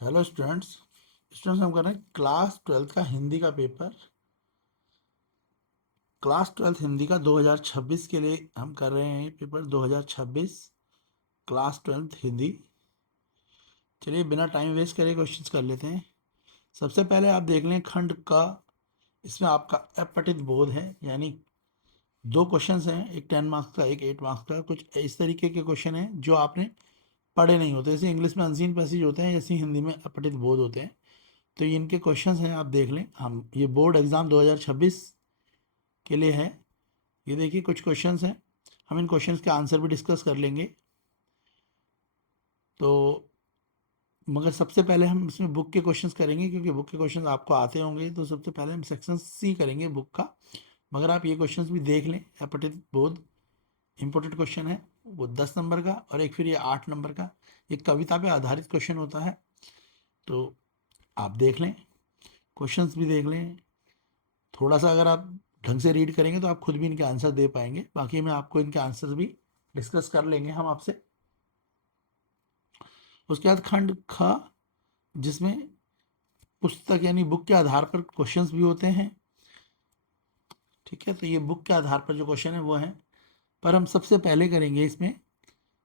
Hello students हम कर रहे हैं क्लास ट्वेल्थ का हिंदी का पेपर। क्लास ट्वेल्थ हिंदी का 2026 के लिए हम कर रहे हैं पेपर 2026 क्लास ट्वेल्थ हिंदी। चलिए बिना टाइम वेस्ट करे क्वेश्चंस कर लेते हैं। सबसे पहले आप देख लें खंड का। इसमें आपका अपठित बोध है, यानी दो क्वेश्चंस हैं, एक 10 मार्क्स का एक 8 मार्क्स का। कुछ इस तरीके के क्वेश्चन हैं जो आपने पढ़े नहीं होते, जैसे इंग्लिश में अनसीन पैसेज होते हैं, जैसे हिंदी में अपठित बोध होते हैं। तो ये इनके क्वेश्चंस हैं, आप देख लें। हम ये बोर्ड एग्जाम 2026 के लिए है। ये देखिए कुछ क्वेश्चंस हैं, हम इन क्वेश्चंस के आंसर भी डिस्कस कर लेंगे। तो मगर सबसे पहले हम इसमें बुक के क्वेश्चंस करेंगे, क्योंकि बुक के क्वेश्चंस आपको आते होंगे। तो सबसे पहले हम सेक्शन सी करेंगे बुक का। मगर आप ये क्वेश्चंस भी देख लें। अपठित बोध इंपॉर्टेंट क्वेश्चन है, वो 10 नंबर का, और एक फिर ये 8 नंबर का। एक कविता पे आधारित क्वेश्चन होता है। तो आप देख लें, क्वेश्चंस भी देख लें। थोड़ा सा अगर आप ढंग से रीड करेंगे तो आप खुद भी इनके आंसर दे पाएंगे। बाकी मैं आपको इनके आंसर भी डिस्कस कर लेंगे हम आपसे। उसके बाद खंड ख, जिसमें पुस्तक यानी बुक के आधार पर क्वेश्चंस भी होते हैं। ठीक है, तो ये बुक के आधार पर जो क्वेश्चन है वो है। पर हम सबसे पहले करेंगे इसमें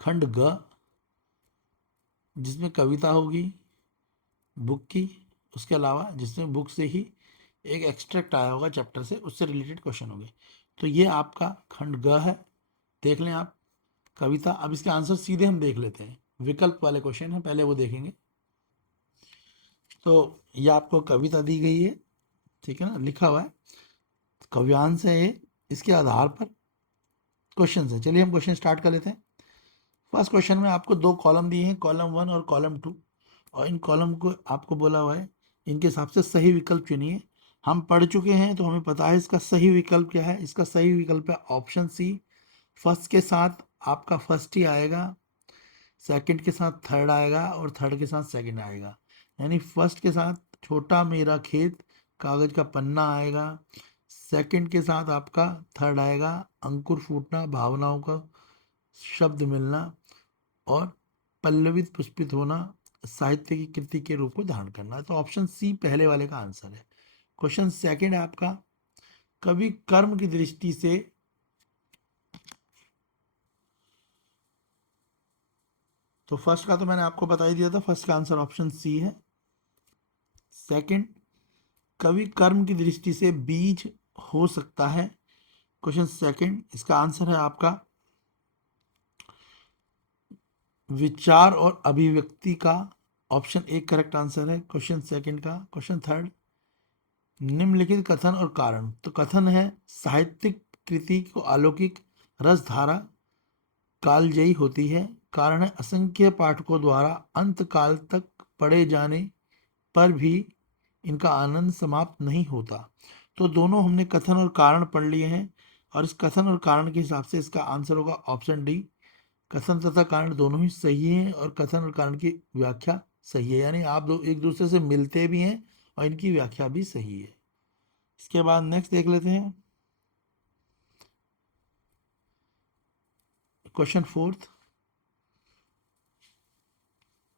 खंड ग, जिसमें कविता होगी बुक की। उसके अलावा जिसमें बुक से ही एक एक्सट्रैक्ट आया होगा चैप्टर से, उससे रिलेटेड क्वेश्चन होंगे। तो ये आपका खंड ग है, देख लें आप। कविता, अब इसके आंसर सीधे हम देख लेते हैं। विकल्प वाले क्वेश्चन है, पहले वो देखेंगे। तो ये आपको कविता दी गई है, ठीक है ना, लिखा हुआ है कव्यांश है ये। इसके आधार पर क्वेश्चन है। चलिए हम क्वेश्चन स्टार्ट कर लेते हैं। फर्स्ट क्वेश्चन में आपको दो कॉलम दिए हैं, कॉलम 1 और कॉलम 2। और इन कॉलम को आपको बोला हुआ है इनके हिसाब से सही विकल्प चुनिए। हम पढ़ चुके हैं तो हमें पता है इसका सही विकल्प क्या है। इसका सही विकल्प है ऑप्शन सी। फर्स्ट के साथ आपका फर्स्ट ही आएगा, सेकंड के साथ थर्ड आएगा, और थर्ड के साथ सेकंड आएगा। यानी फर्स्ट के साथ छोटा मेरा खेत कागज का पन्ना आएगा, सेकंड के साथ आपका थर्ड आएगा अंकुर फूटना भावनाओं का शब्द मिलना, और पल्लवित पुष्पित होना साहित्य की कृति के रूप को धारण करना। तो ऑप्शन सी पहले वाले का आंसर है। क्वेश्चन सेकंड है आपका, कवि कर्म की दृष्टि से। तो फर्स्ट का तो मैंने आपको बता ही दिया था, फर्स्ट का आंसर ऑप्शन सी है। सेकंड, कवि कर्म की दृष्टि से बीज हो सकता है। क्वेश्चन सेकंड, इसका आंसर है आपका विचार और अभिव्यक्ति का। ऑप्शन एक करेक्ट आंसर है क्वेश्चन सेकंड का। क्वेश्चन थर्ड, निम्नलिखित कथन और कारण। तो कथन है साहित्यिक कृति को अलौकिक रस धारा कालजयी होती है। कारण है असंख्य पाठकों द्वारा अंत काल तक पढ़े जाने पर भी इनका आनंद समाप्त नहीं होता। तो दोनों हमने कथन और कारण पढ़ लिए हैं, और इस कथन और कारण के हिसाब से इसका आंसर होगा ऑप्शन डी। कथन तथा कारण दोनों ही सही हैं, और कथन और कारण की व्याख्या सही है, यानी आप दो एक दूसरे से मिलते भी हैं और इनकी व्याख्या भी सही है। इसके बाद नेक्स्ट देख लेते हैं क्वेश्चन फोर्थ,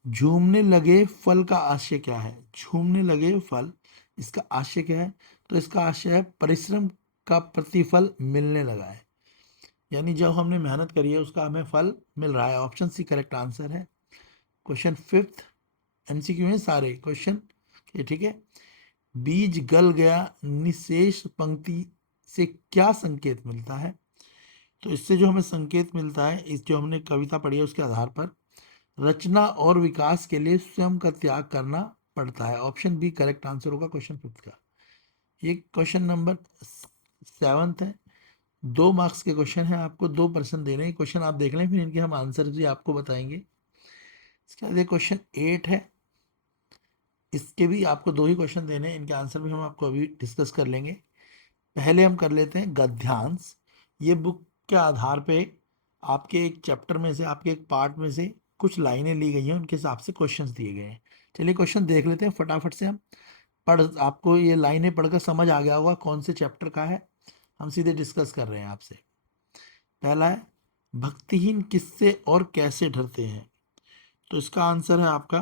झूमने लगे फल का आशय क्या है। झूमने लगे फल, इसका आशय क्या है। तो इसका आशय है परिश्रम का प्रतिफल मिलने लगा है, यानी जब हमने मेहनत करी है उसका हमें फल मिल रहा है। ऑप्शन सी करेक्ट आंसर है। क्वेश्चन फिफ्थ, एमसीक्यू में सारे क्वेश्चन ये, ठीक है। बीज गल गया निशेष पंक्ति से क्या संकेत मिलता है। तो इससे जो हमें संकेत मिलता है, इस जो हमने कविता पढ़ी है उसके आधार पर, रचना और विकास के लिए स्वयं का त्याग करना पड़ता है। ऑप्शन बी करेक्ट आंसर होगा क्वेश्चन फिफ्थ का। ये क्वेश्चन नंबर सेवंथ है। 2 मार्क्स के क्वेश्चन है, आपको 2% देने हैं। क्वेश्चन आप देख लें, फिर इनके हम आंसर भी आपको बताएंगे। इसके बाद क्वेश्चन 8 है, इसके भी आपको 2 ही क्वेश्चन देने हैं, इनके आंसर भी हम आपको अभी डिस्कस कर लेंगे। पहले हम कर लेते हैं गद्यांश। ये बुक के आधार पे आपके एक चैप्टर में से, आपके एक पार्ट में से कुछ लाइनें ली गई हैं, उनके हिसाब से क्वेश्चंस दिए गए हैं। चलिए क्वेश्चन देख लेते हैं फटाफट से हम। आपको ये लाइनें पढ़कर समझ आ गया होगा कौन से चैप्टर का है। हम सीधे डिस्कस कर रहे हैं आपसे। पहला है, भक्तिहीन किससे और कैसे डरते हैं। तो इसका आंसर है आपका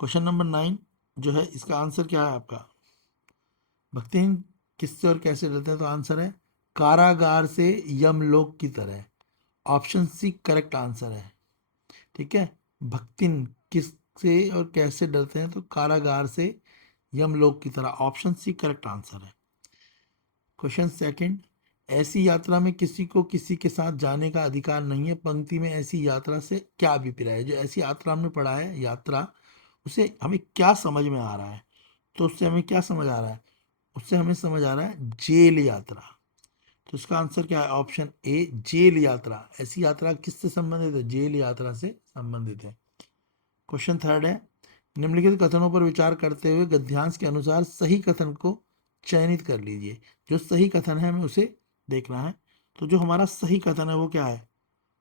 क्वेश्चन नंबर 9 जो है, इसका आंसर क्या है आपका? भक्तिहीन किससे और कैसे डरते हैं? तो आंसर है कारागार से यमलोक की तरह। ऑप्शन सी करेक्ट आंसर है। ठीक है, भक्तिन किससे और कैसे डरते हैं? तो कारागार से यमलोक की तरह। ऑप्शन सी करेक्ट आंसर है। क्वेश्चन सेकंड, ऐसी यात्रा में किसी को किसी के साथ जाने का अधिकार नहीं है। पंक्ति में ऐसी यात्रा से क्या अभिप्राय है? जो ऐसी यात्रा हमने पढ़ा है, यात्रा, उसे हमें क्या समझ में आ रहा है? तो उससे हमें क्या समझ आ रहा है? उससे हमें समझ आ रहा है जेल यात्रा। तो इसका आंसर क्या है? ऑप्शन ए जेल यात्रा। ऐसी यात्रा किससे संबंधित है? जेल यात्रा से संबंधित है। क्वेश्चन थर्ड है, निम्नलिखित कथनों पर विचार करते हुए गद्यांश के अनुसार सही कथन को चयनित कर लीजिए। जो सही कथन है हमें उसे देखना है। तो जो हमारा सही कथन है वो क्या है?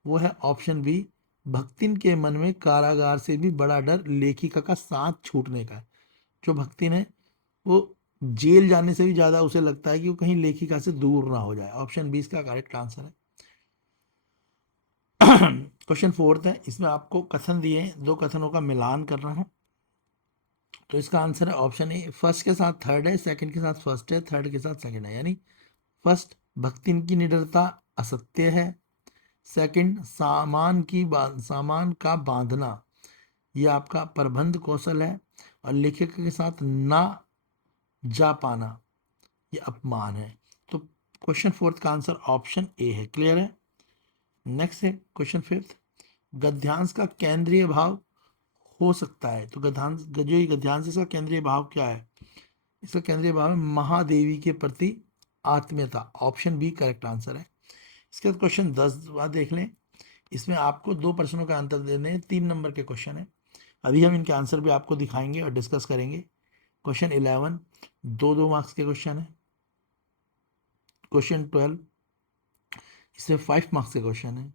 वो है ऑप्शन बी, भक्तिन के मन में कारागार से भी बड़ा डर लेखिका का साथ छूटने का है। जो भक्तिन है वो जेल जाने से भी ज्यादा उसे लगता है कि वो कहीं लेखिका से दूर ना हो जाए। ऑप्शन बी इसका करेक्ट आंसर है। क्वेश्चन फोर्थ है, इसमें आपको कथन दिए हैं, दो कथनों का मिलान करना है। तो इसका आंसर है ऑप्शन ए, फर्स्ट के साथ थर्ड है, सेकंड के साथ फर्स्ट है, थर्ड के साथ सेकंड है। यानी फर्स्ट, भक्तिन की निडरता असत्य है। सेकंड, सामान का बांधना ये आपका प्रबंध कौशल है। और लेखक के साथ ना जा पाना ये अपमान है। तो क्वेश्चन फोर्थ का आंसर ऑप्शन ए है। क्लियर है? नेक्स्ट है क्वेश्चन फिफ्थ, गद्यांश का केंद्रीय भाव हो सकता है। तो गद्यांश इसका केंद्रीय भाव क्या है? इसका केंद्रीय भाव है महादेवी के प्रति आत्मीयता। ऑप्शन बी करेक्ट आंसर है। इसके बाद क्वेश्चन 10 बार देख लें। इसमें आपको दो प्रश्नों का आंसर देने हैं, 3 नंबर के क्वेश्चन है। अभी हम इनके आंसर भी आपको दिखाएंगे और डिस्कस करेंगे। क्वेश्चन 11 दो 2 मार्क्स के क्वेश्चन है। क्वेश्चन 12 इसमें 5 मार्क्स के क्वेश्चन है।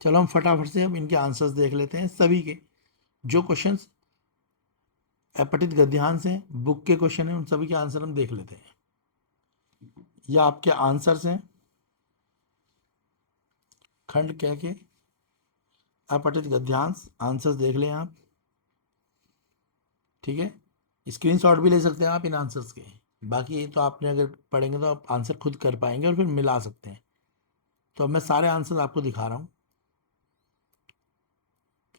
चलो हम फटाफट से अब इनके आंसर्स देख लेते हैं सभी के। जो क्वेश्चंस अपठित गद्यांश हैं, बुक के क्वेश्चन हैं, उन सभी के आंसर हम देख लेते हैं। यह आपके आंसर्स हैं खंड कह के अपठित गद्यांश। आंसर्स देख लें आप। ठीक है, स्क्रीनशॉट भी ले सकते हैं आप इन आंसर्स के। बाकी ये तो आपने अगर पढ़ेंगे तो आप आंसर खुद कर पाएंगे और फिर मिला सकते हैं। तो अब मैं सारे आंसर्स आपको दिखा रहा हूँ,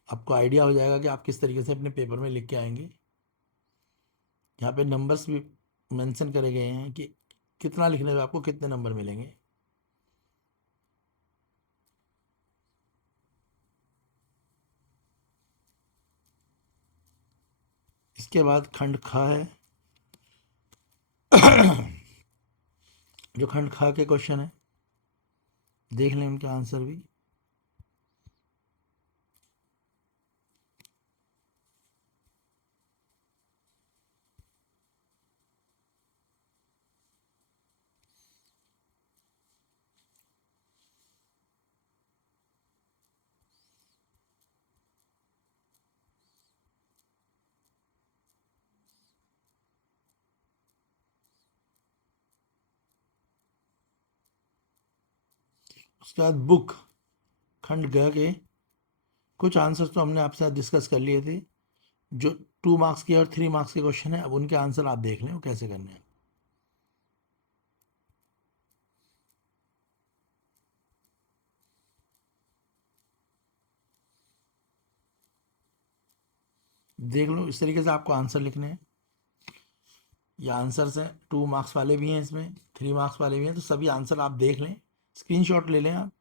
आपको आइडिया हो जाएगा कि आप किस तरीके से अपने पेपर में लिख के आएंगे। यहाँ पे नंबर्स भी मेंशन करे गए हैं कि कितना लिखने में आपको कितने नंबर मिलेंगे। इसके बाद खंड ख है। जो खंड ख के क्वेश्चन है देख लें उनके आंसर भी। उसके बाद बुक खंड ग के कुछ आंसर्स तो हमने आपसे डिस्कस कर लिए थे। जो 2 मार्क्स के और 3 मार्क्स के क्वेश्चन है, अब उनके आंसर आप देख लें वो कैसे करने हैं। देख लो, इस तरीके से आपको आंसर लिखने हैं। ये आंसर्स हैं, 2 मार्क्स वाले भी हैं, इसमें 3 मार्क्स वाले भी हैं। तो सभी आंसर आप देख लें, स्क्रीनशॉट ले लें आप।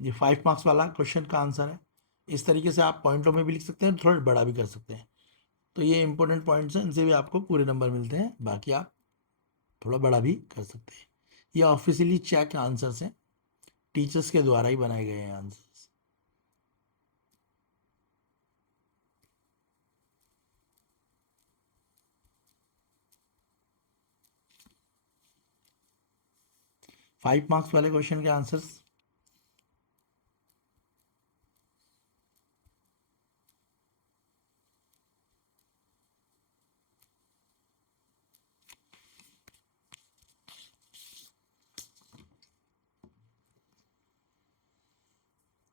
ये 5 मार्क्स वाला क्वेश्चन का आंसर है। इस तरीके से आप पॉइंटों में भी लिख सकते हैं, थोड़ा बड़ा भी कर सकते हैं। तो ये इंपॉर्टेंट पॉइंट्स हैं, इनसे भी आपको पूरे नंबर मिलते हैं। बाकी आप थोड़ा बड़ा भी कर सकते हैं। ये ऑफिशियली चेक आंसर्स हैं, टीचर्स के द्वारा ही बनाए गए हैं आंसर्स। फाइव मार्क्स वाले क्वेश्चन के आंसर्स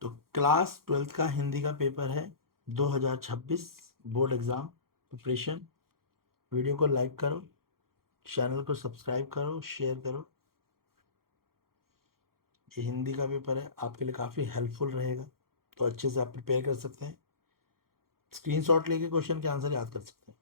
तो क्लास 12th का हिंदी का पेपर है 2026 बोर्ड एग्जाम प्रिपरेशन। वीडियो को लाइक करो, चैनल को सब्सक्राइब करो, शेयर करो। ये हिंदी का पेपर है, आपके लिए काफ़ी हेल्पफुल रहेगा, तो अच्छे से आप प्रिपेयर कर सकते हैं। स्क्रीनशॉट लेके क्वेश्चन के आंसर याद कर सकते हैं।